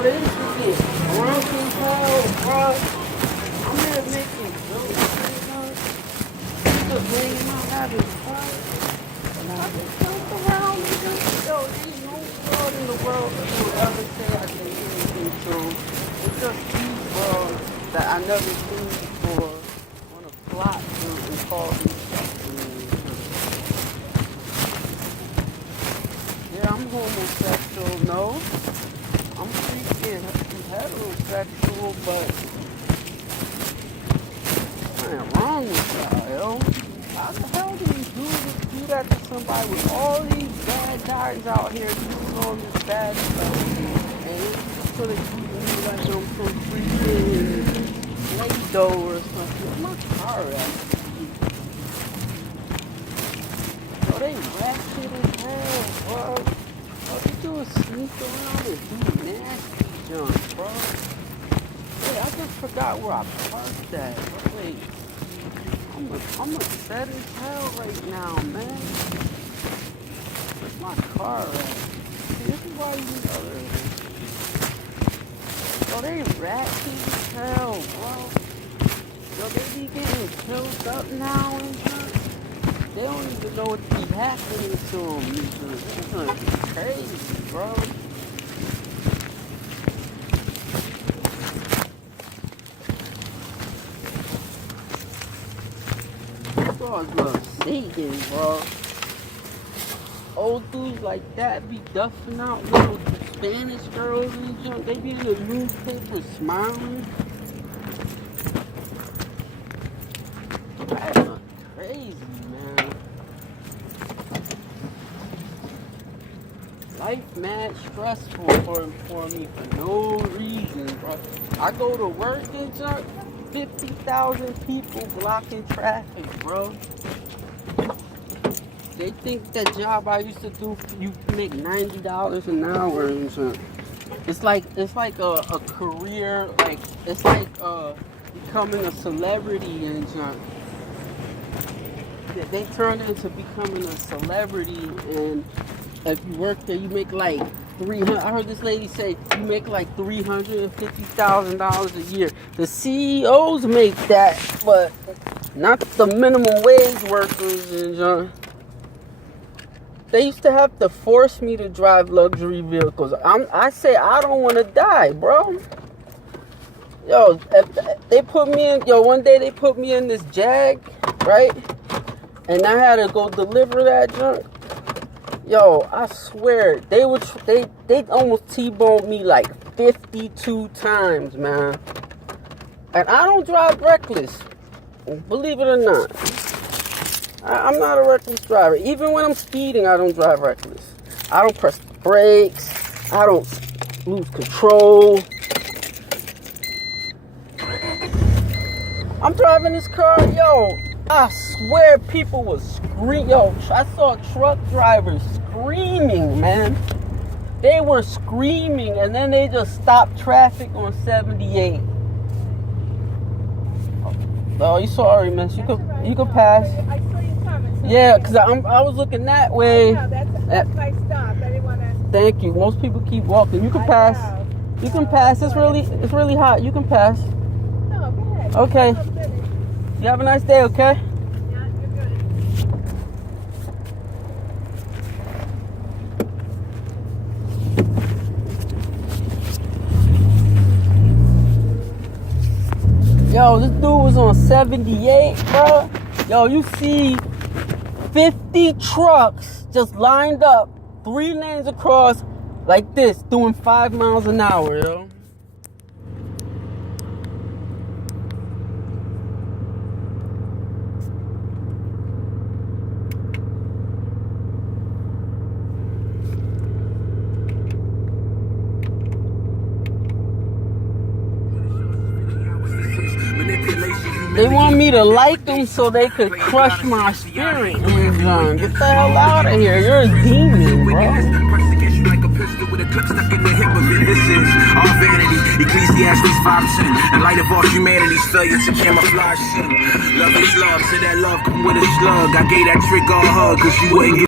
Bro, they used to get drunk as hell, bro. I'm here making jokes, bro. Just hanging out, having fun. And I just jump around, nigga. Yo, there ain't no world in the world that will ever say I can do anything to them. It's just these worlds that I never seen before on a plot and call these stuff to me. Yeah, I'm homosexual, no. I'm freaking heterosexual, but I ain't wrong with y'all, yo. How the hell do you do that to somebody with all these bad guys out here doing all this bad stuff? And so they treat me like I'm some freaking Play-Doh or something. My car at? Bro, they ratchet as hell, bro. All they do is sneak around and do nasty junk, bro. Wait, I just forgot where I parked at. Wait, I'm upset as hell right now, man. Where's my car at? See, this is why you know they ratchet as hell, bro. Yo, they be getting killed up now and shit. They don't even know what be happening to them. This is crazy, bro. Dogs love Satan, bro. Old dudes like that be duffing out little Spanish girls and junk. They be in the newspaper smiling. That's not crazy, man. Life mad stressful for me for no reason, bro. I go to work and junk. 50,000 people blocking traffic, bro. They think that job I used to do, you make $90 an hour and shit. It's like a career, like it's like becoming a celebrity and junk. They turned into becoming a celebrity, and if you work there, you make like 300. I heard this lady say you make like $350,000 a year. The CEOs make that, but not the minimum wage workers and junk. They used to have to force me to drive luxury vehicles. I say I don't want to die, bro. Yo, if they put me in, one day they put me in this Jag, right? And I had to go deliver that junk. Yo, I swear, they almost T-boned me like 52 times, man. And I don't drive reckless, believe it or not. I'm not a reckless driver. Even when I'm speeding, I don't drive reckless. I don't press the brakes. I don't lose control. I'm driving this car, yo. I swear people was screaming. Yo, I saw truck drivers screaming, man. They were screaming, and then they just stopped traffic on 78. Oh, you sorry, man. You could pass. I saw you coming. Yeah, because I was looking that way. I know, that's why I stopped. I didn't want to. Thank you. Most people keep walking. You can pass. You can pass. It's really hot. You can pass. No, go ahead. Okay. You have a nice day, okay? Yeah, you're good. Yo, this dude was on 78, bro. Yo, you see 50 trucks just lined up, 3 lanes across, like this, doing 5 miles an hour, yo. They want me to like them so they could crush my spirit. Get the hell out of here. You're a demon, bro. This is all vanity. Ecclesiastes 5:10. In light of all humanity's failure to camouflage sin. Love is love, so that love come with a slug. I gave that trick all hug, cause you wouldn't get